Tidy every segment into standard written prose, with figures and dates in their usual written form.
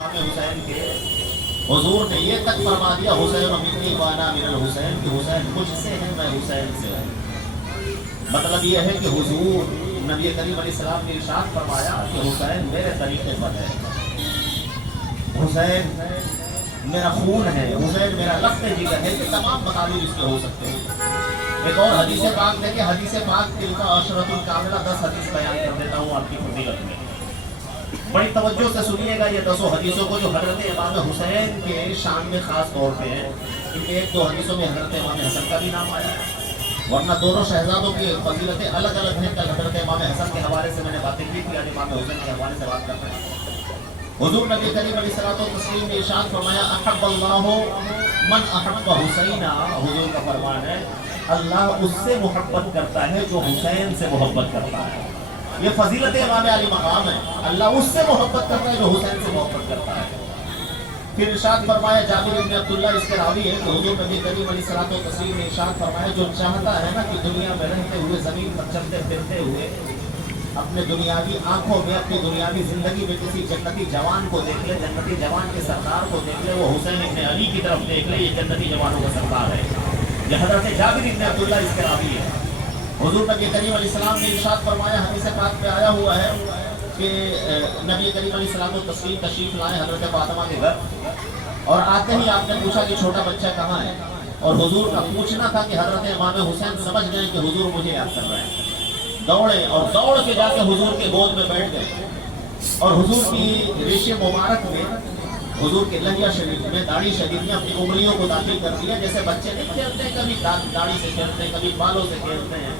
حسین کے حضور نے یہ تک فرما دیا حسین منی وانا من الحسین کہ حسین مجھ سے ہے میں حسین سے ہوں۔ مطلب یہ ہے کہ حضور نبی کریم علیہ السلام نے ارشاد فرمایا کہ حسین میرے طریقے پر ہے، حسین میرا خون ہے، حسین میرا لفظ جگر ہے۔ یہ تمام مطالب اس کے ہو سکتے ہیں۔ ایک اور حدیث پاک دیکھیں، حدیث پاک تلک عشرۃ الکاملہ 10 حدیث بیان کر دیتا ہوں آپ کی فضیلت میں، بڑی توجہ سے سنیے گا یہ 10 حدیثوں کو جو حضرت امام حسین کے شان میں خاص طور پہ ہیں۔ ان کے ایک دو حدیثوں میں حضرت امام حسن کا بھی نام آیا ہے، ورنہ دونوں شہزادوں کی فضیلتیں الگ الگ ہیں۔ کل حضرت امام حسن کے حوالے سے میں نے باتیں کی تھی، آج امام حسین کے حوالے سے بات کر رہے ہیں۔ حضور نبی کریم علیہ الصلوۃ والتسلیم نے ارشاد فرمایا احب اللہ من احب حسینا، حضور کا فرمان ہے اللہ اس سے محبت کرتا ہے جو حسین سے محبت کرتا ہے۔ یہ فضیلت امام علی مقام ہے، اللہ اس سے محبت کرتا ہے جو حسین سے محبت کرتا ہے۔ پھر ارشاد فرمایا جابر بن عبداللہ اس کے راوی ہے کہ حضور نبی کریم علیہ الصلوۃ والتسلیم نے ارشاد فرمایا جو چاہتا ہے نا کہ دنیا میں رہتے ہوئے زمین پر چلتے پھرتے ہوئے اپنے دنیاوی آنکھوں میں اپنی دنیاوی زندگی میں کسی جنتی جوان کو دیکھ لے، جنتی جوان کے سردار کو دیکھ لے، وہ حسین ابن علی کی طرف دیکھ لے، یہ جنتی جوانوں کا سردار ہے۔ یہ حضرت جابر بن عبداللہ اس کے راوی ہے۔ حضور نبی کریم علیہ السلام نے ارشاد فرمایا، حدیث پاک میں آیا ہوا ہے کہ نبی کریم علیہ السلام و تسلیم تشریف لائے حضرت فاطمہ کے گھر، اور آتے ہی آپ نے پوچھا کہ چھوٹا بچہ کہاں ہے، اور حضور کا پوچھنا تھا کہ حضرت امام حسین سمجھ گئے کہ حضور مجھے یاد کر رہے ہیں، دوڑے اور دوڑ کے جا کے حضور کے گود میں بیٹھ گئے، اور حضور کی ریش مبارک میں، حضور کے لحیہ شریف میں داڑھی شریف میں اپنی انگلیوں کو داخل کر دیا، جیسے بچے نہیں کھیلتے ہیں، کبھی داڑھی سے کھیلتے ہیں، کبھی بالوں سے کھیلتے ہیں۔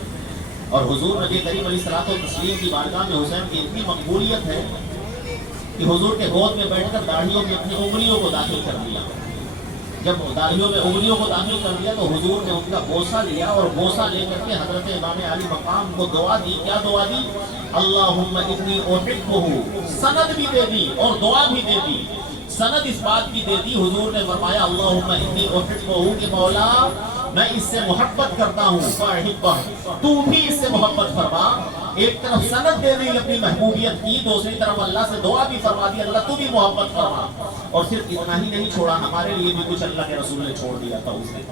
اور حضور نبی کریم علیہ الصلوۃ والتسلیم کی بارگاہ میں حسین کی اتنی مقبولیت ہے کہ حضور کے گود میں بیٹھ کر داڑھیوں میں اپنی انگلیوں کو داخل کر دیا۔ جب داڑھیوں میں انگلیوں کو داخل کر دیا تو حضور نے ان کا بوسہ لیا، اور بوسہ لے کر کے حضرت امام علی مقام کو دعا دی۔ کیا دعا دی؟ اللہم انی احبہ، سند بھی دے دی اور دعا بھی دے دی۔ سند اس بات کی دے دی، حضور نے فرمایا اللہم انی احبہ کہ مولا میں اس سے محبت کرتا ہوں، فاحبہ تو بھی اس سے محبت فرما۔ ایک طرف سند دے دی اپنی محبوبیت کی، دوسری طرف اللہ سے دعا بھی فرما دی اللہ تو بھی محبت فرما۔ اور صرف اتنا ہی نہیں چھوڑا، ہمارے لیے بھی کچھ اللہ کے رسول نے چھوڑ دیا تھا، اس نے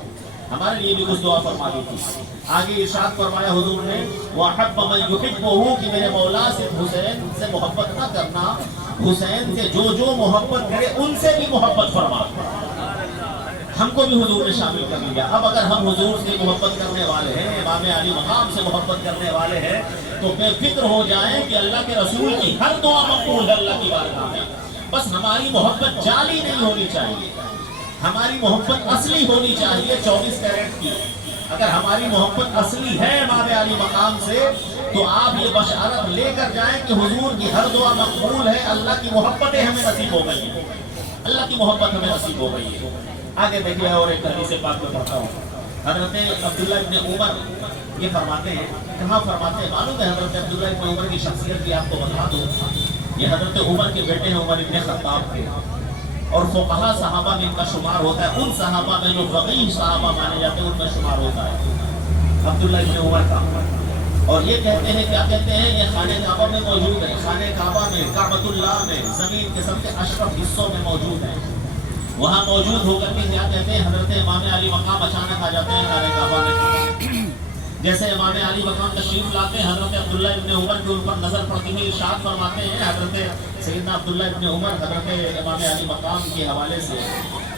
ہمارے لیے بھی کچھ دعا فرما دی تھی۔ آگے ارشاد فرمایا حضور نے وَأَحَبَّ مَن يُحِبُّهُ کہ میرے مولا صرف حسین سے محبت نہ کرنا، حسین سے جو جو محبت کرے ان سے بھی محبت فرما۔ ہم کو بھی حضور نے شامل کر لیا۔ اب اگر ہم حضور سے محبت کرنے والے ہیں، امام علی مقام سے محبت کرنے والے ہیں، تو بے فکر ہو جائیں کہ اللہ کے رسول کی ہر دعا مقبول ہے اللہ کی بارگاہ میں۔ بس ہماری محبت جعلی نہیں ہونی چاہیے، ہماری محبت اصلی ہونی چاہیے 24 کیرٹ کی۔ اگر ہماری محبت اصلی ہے امام علی مقام سے تو آپ یہ بشارت لے کر جائیں کہ حضور کی ہر دعا مقبول ہے، اللہ کی محبتیں ہمیں نصیب ہو گئی ہیں، اللہ کی محبت ہمیں نصیب ہو گئی ہے۔ آگے دیکھیے اور ایک حدیث پاک میں پڑھتا ہوں، حضرت عبداللہ ابن عمر یہ فرماتے ہیں، کہاں فرماتے ہیں معلوم ہے؟ حضرت عبداللہ ابن عمر کی شخصیت بھی آپ کو بتا دوں، یہ حضرت عمر کے بیٹے ہیں، عمر ابن خطاب کے، اور فقہا صحابہ میں ان کا شمار ہوتا ہے، ان صحابہ میں جو فقیہ صحابہ مانے جاتے ہیں ان میں شمار ہوتا ہے عبداللہ ابن عمر کا۔ اور یہ کہتے ہیں، کیا کہتے ہیں؟ یہ خانہ کعبہ میں موجود ہے، خانہ کعبہ میں، کعبۃ اللہ میں، زمین کے سب سے اشرف حصوں میں موجود ہے۔ وہاں موجود ہو کر کے کیا کہتے ہیں؟ حضرت امام علی مقام اچانک آ جاتے ہیں خانہ کعبہ میں۔ جیسے امام علی مقام تشریف لاتے ہیں، حضرت عبداللہ ابن عمر کے اوپر نظر پڑتی ہے، ارشاد فرماتے ہیں حضرت سیدنا عبداللہ ابن عمر حضرت امام علی مقام کے حوالے سے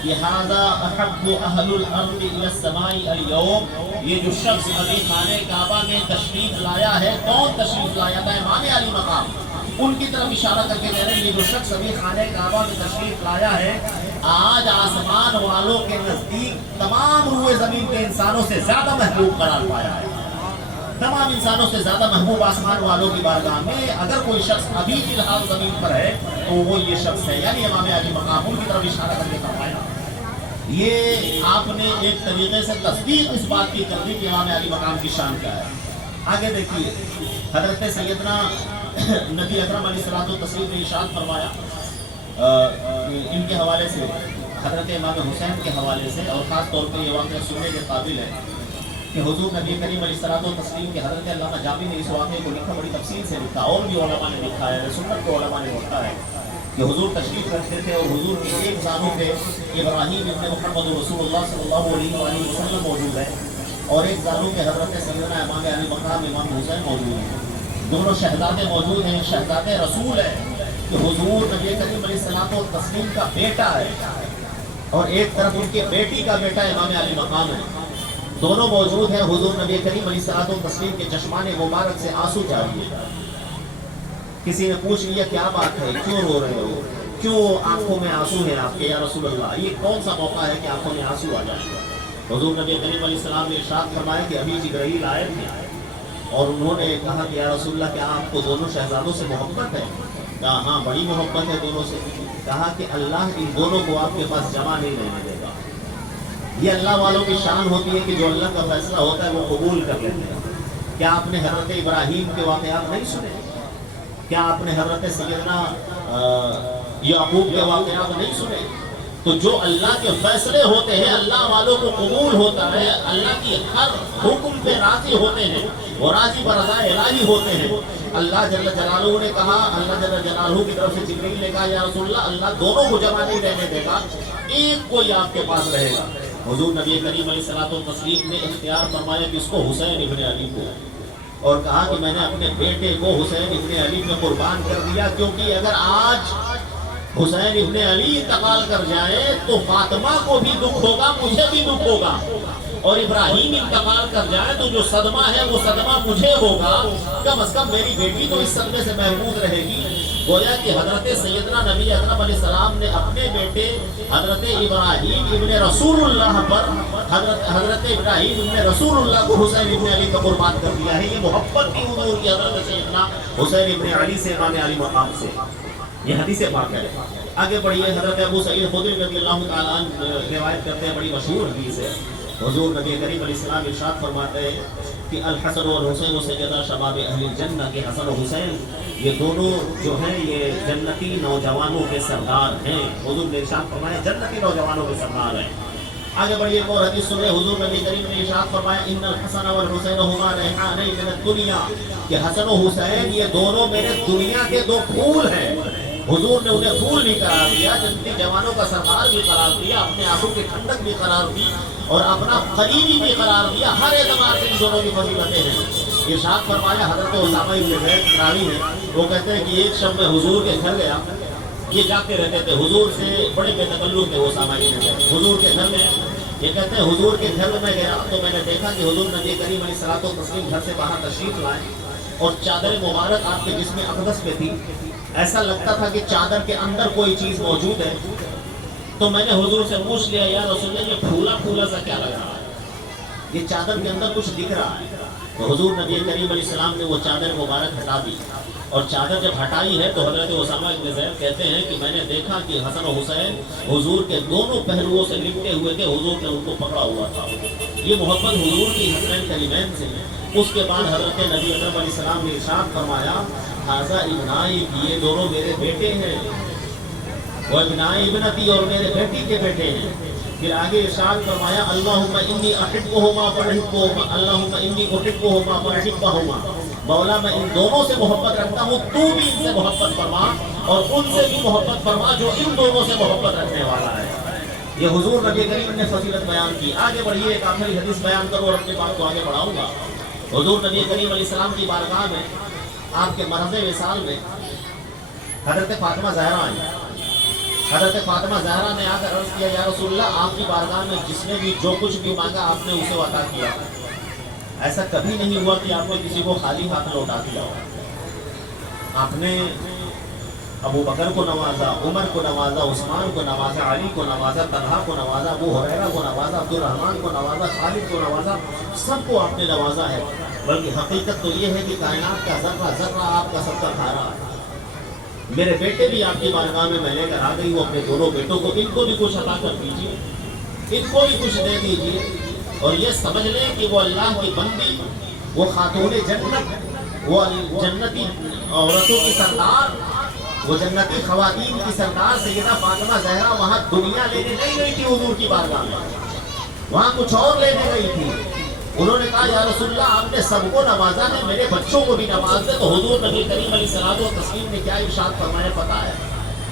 کہ ھذا احب اہل الارض الی السماء اليوم، یہ جو شخص ابھی خانہ کعبہ میں تشریف لایا ہے، کون تشریف لایا تھا؟ امام علی مقام۔ ان کی طرف اشارہ کر کے کہہ رہے ہیں یہ جو شخص ابھی خانہ کعبہ میں تشریف لایا ہے، آج آسمان والوں کے نزدیک تمام روئے زمین کے انسانوں سے زیادہ محبوب قرار پایا ہے۔ تمام انسانوں سے زیادہ محبوب آسمان والوں کی بارگاہ میں اگر کوئی شخص ابھی فی الحال زمین پر ہے تو وہ یہ شخص ہے، یعنی امام علی مقام۔ ان کی طرف اشارہ کر کے فرمایا۔ یہ آپ نے ایک طریقے سے تصدیق اس بات کی کر دی کہ امام علی مقام کی شان کیا ہے۔ آگے دیکھیے حضرت سیدنا نبی اکرم علیہ الصلوۃ والتسلیم نے ارشاد فرمایا ان کے حوالے سے، حضرت امام حسین کے حوالے سے، اور خاص طور پہ یہ واقعہ سننے کے قابل ہے کہ حضور نبی کریم علیہ الصلوۃ والتسلیم کے حضرت علامہ جامی نے اس واقعے کو لکھا، بڑی تفصیل سے لکھا، اور بھی علماء نے لکھا ہے، سنت کو علماء نے لکھا ہے کہ حضور تشریف رکھتے تھے اور حضور کی ایک زانوں پہ ابراہیم ابن محمد رسول اللہ صلی اللہ علیہ وآلہ وسلم موجود ہے اور ایک زانوں پہ حضرت سیدنا امام علی مقام امام حسین موجود ہیں. دونوں شہزادے موجود ہیں. شہزادے رسول ہے کہ حضور نبی کریم علیہ السلام و تسلیم کا بیٹا ہے اور ایک طرف ان کے بیٹی کا بیٹا امام علی مقام ہے. دونوں موجود ہیں. حضور نبی کریم علیہ الصلوۃ والتسلیم کے چشمان مبارک سے آنسو جاری ہے. کسی نے پوچھ لیا کیا بات ہے, کیوں رو رہے ہو, کیوں آنکھوں میں آنسو ہے آپ کے یا رسول اللہ, یہ کون سا موقع ہے کہ آنکھوں میں آنسو آ جائے. حضور نبی کریم علیہ السلام نے ارشاد فرمایا کہ ابھی جبرائیل آئے تھے اور انہوں نے کہا کہ یا رسول اللہ کیا آپ کو دونوں شہزادوں سے محبت ہے. کہا ہاں بڑی محبت ہے دونوں سے. کہا کہ اللہ ان دونوں کو آپ کے پاس جمع نہیں رہنے دے گا. یہ اللہ والوں کی شان ہوتی ہے کہ جو اللہ کا فیصلہ ہوتا ہے وہ قبول کر لیتے ہیں. کیا آپ نے حضرت ابراہیم کے واقعات نہیں سنے؟ کیا آپ نے حضرت سیدنا یعقوب کے واقعات نہیں سنے؟ تو جو اللہ کے فیصلے ہوتے ہیں اللہ والوں کو قبول ہوتا ہے. اللہ کی ہر حکم پہ راضی ہوتے ہیں اور راضی برضا الہی ہوتے ہیں. اللہ جل جلالہ نے کہا, اللہ جل جلالہ کی طرف سے جبرائیل نے کہا یا رسول اللہ اللہ دونوں کو جمع نہیں رہنے دے گا, ایک کوئی آپ کے پاس رہے گا. حضور نبی کریم علیہ الصلوۃ والتسلیم نے اختیار فرمایا کہ اس کو حسین ابن علی کو, اور کہا کہ میں نے اپنے بیٹے کو حسین ابن علی میں قربان کر دیا, کیونکہ اگر آج حسین ابن علی انتقال کر جائے تو فاطمہ کو بھی دکھ ہوگا, مجھے بھی دکھ ہوگا, اور ابراہیم انتقال کر جائے تو جو صدمہ ہے وہ صدمہ مجھے ہوگا. کم از کم میری بیٹی تو اس صدمے سے محفوظ رہے گی. گویا کہ حضرت سیدنا نبی اکرم علیہ السلام نے اپنے بیٹے حضرت ابراہیم ابن رسول اللہ پر حضرت ابراہیم ابن رسول اللہ کو حسین ابن علی کا قربان کر دیا ہے. یہ محبت کی حضور کی حضرت سیدنا حسین ابن علی سے امام علی مقام سے, یہ حدیث پاک ہے. آگے بڑھیے. حضرت ابو سعید خدری رضی اللہ تعالیٰ عنہ روایت کرتے ہیں, بڑی مشہور حدیث ہے. حضور نبی کریم علیہ السلام ارشاد فرماتے ہیں کہ الحسن والحسین سیدہ شباب اہل الجنہ, کے حسن و حسین یہ دونوں جو ہیں یہ جنتی نوجوانوں کے سردار ہیں. حضور نے ارشاد فرمایا جنتی نوجوانوں کے سردار ہیں. آگے بڑھیے ایک اور حدیث سنیں. حضور نبی کریم نے ارشاد فرمایا ان الحسن والحسین ہما ریحان من الدنیا, کہ حسن و حسین یہ دونوں میرے دنیا کے دو پھول ہیں. حضور نے انہیں پھول بھی قرار دیا, جنتی جوانوں کا سردار بھی قرار دیا, اپنے آنکھوں کی ٹھنڈک بھی قرار دی اور اپنا قریبی بھی قرار دیا. ہر اعتبار سے ان دونوں کی فضیلتیں ہیں. ارشاد فرمایا حضرت اسامہ بن زید راوی ہے, وہ کہتے ہیں کہ ایک شب میں حضور کے گھر گیا. یہ جاتے رہتے تھے, حضور سے بڑے بے تکلف تھے اسامہ بن زید. حضور کے گھر میں, یہ کہتے ہیں حضور کے گھر میں گیا تو میں نے دیکھا کہ حضور نبی کریم علیہ الصلوۃ والتسلیم گھر سے باہر تشریف لائے اور چادر مبارک آپ کے جسم اقدس پہ تھی. ایسا لگتا تھا کہ چادر کے اندر کوئی چیز موجود ہے. تو میں نے حضور سے پوچھ لیا یا رسول اللہ یہ پھولا پھولا سا کیا لگ رہا ہے, یہ چادر کے اندر کچھ دکھ رہا ہے. تو حضور نبی کریم علیہ السلام نے وہ چادر مبارک ہٹا دی, اور چادر جب ہٹائی ہے تو حضرت اسامہ بن زید کہتے ہیں کہ میں نے دیکھا کہ حسن و حسین حضور کے دونوں پہلوؤں سے لپٹے ہوئے تھے, حضور نے ان کو پکڑا ہوا تھا. یہ محبت حضور کی حسنین کریمین سے ہے. اس کے بعد حضرت نبی اکرم علیہ السلام نے ارشاد فرمایا ھذا ابنائی, یہ دونوں میرے بیٹے ہیں, وہ ابنائی ابنتی اور میرے بیٹی کے بیٹے ہیں. پھر آگے ارشاد فرمایا اللہم انی احبہما فاحبہما, اللہم انی احبہما فاحبہما, مولا میں ان دونوں سے محبت رکھتا ہوں, تو بھی ان سے محبت فرما اور ان سے بھی محبت فرما جو ان دونوں سے محبت رکھنے والا ہے. یہ حضور نبی کریم نے فضیلت بیان کی. آگے بڑھیے, ایک آخری حدیث بیان کروں اور اپنی بات کو آگے بڑھاؤں گا. حضور نبی کریم علیہ السلام کی بارگاہ میں آپ کے مرض وصال میں حضرت فاطمہ زہرا آئی. حضرت فاطمہ زہرا نے آ کر عرض کیا یا رسول اللہ آپ کی بارگاہ میں جس نے بھی جو کچھ بھی مانگا آپ نے اسے عطا کیا. ایسا کبھی نہیں ہوا کہ آپ نے کسی کو خالی ہاتھ لوٹا دیا ہو. آپ نے ابو بکر کو نوازا, عمر کو نوازا, عثمان کو نوازا, علی کو نوازا, طلحہ کو نوازا, ابو ہریرہ کو نوازا, عبد الرحمن کو نوازا, خالد کو نوازا, سب کو آپ نے نوازا ہے. بلکہ حقیقت تو یہ ہے کہ کائنات کا ذرہ ذرہ آپ کا سب کا کھا رہا ہے. میرے بیٹے بھی آپ کی بارگاہ میں لے کر آ گئی ہوں, اپنے دونوں بیٹوں کو, ان کو بھی کچھ عطا کر دیجیے, ان کو بھی کچھ دے دیجیے, اور یہ سمجھ لیں کہ وہ اللہ کی بندی, وہ خاتون جنت, وہ جنتی عورتوں کی سردار, وہ جنتی خواتین کی سردار سیدہ فاطمہ زہرا وہاں دنیا لینے نہیں گئی تھی حضور کی بارگاہ میں, وہاں کچھ اور لینے گئی تھی. انہوں نے کہا یا رسول اللہ آپ نے سب کو نوازا ہے, میرے بچوں کو بھی نواز دے. تو حضور نبی کریم علیہ الصلوۃ والتسلیم نے کیا ارشاد فرمایا پتہ ہے؟